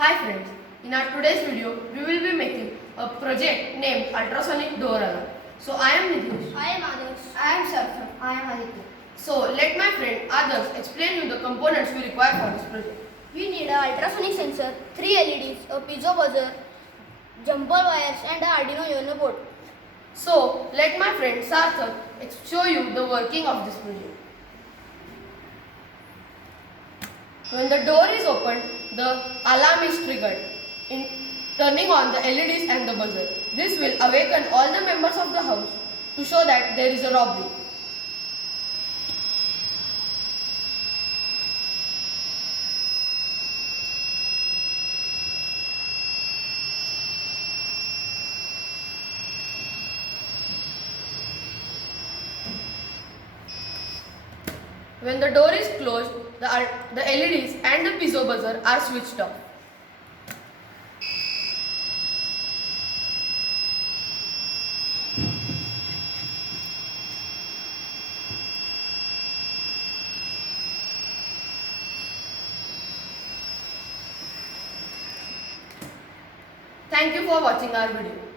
Hi friends, in our today's video, we will be making a project named Ultrasonic Door Alarm. So I am Nidhesh. I am Adarsh. I am Sarfan. I am Aditya. So let my friend Adarsh explain you the components we require for this project. We need an ultrasonic sensor, 3 LEDs, a piezo buzzer, jumper wires and an Arduino Uno board. So let my friend Sarthak show you the working of this project. When the door is opened, the alarm is triggered, in turning on the LEDs and the buzzer. This will awaken all the members of the house to show that there is a robbery. When the door is closed, the LEDs and the piezo buzzer are switched off. Thank you for watching our video.